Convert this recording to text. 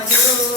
我就